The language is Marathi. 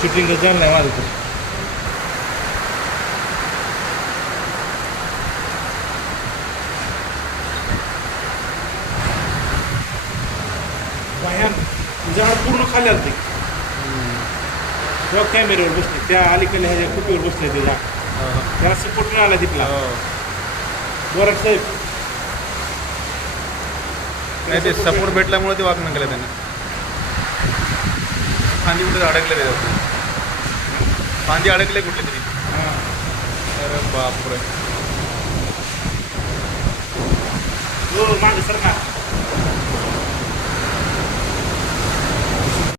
शूटिंगच झालं नाही माझं तर. झाड पूर्ण खाली आलं ते तेव्हा कॅमेऱ्यावर बसले. त्या अलीकडे ह्याच्या कुटीवर बसले ते झाड त्याला सपोर्ट मिळाला तिथला. बोराट साहेब. नाही ते सपोर्ट भेटल्यामुळे ते वागणं केलं त्यानं. फांदी कुठे अडकले त्याच्यावर फांदी अडकले कुठले तरी हां अरे बापरे हो मागे सरकार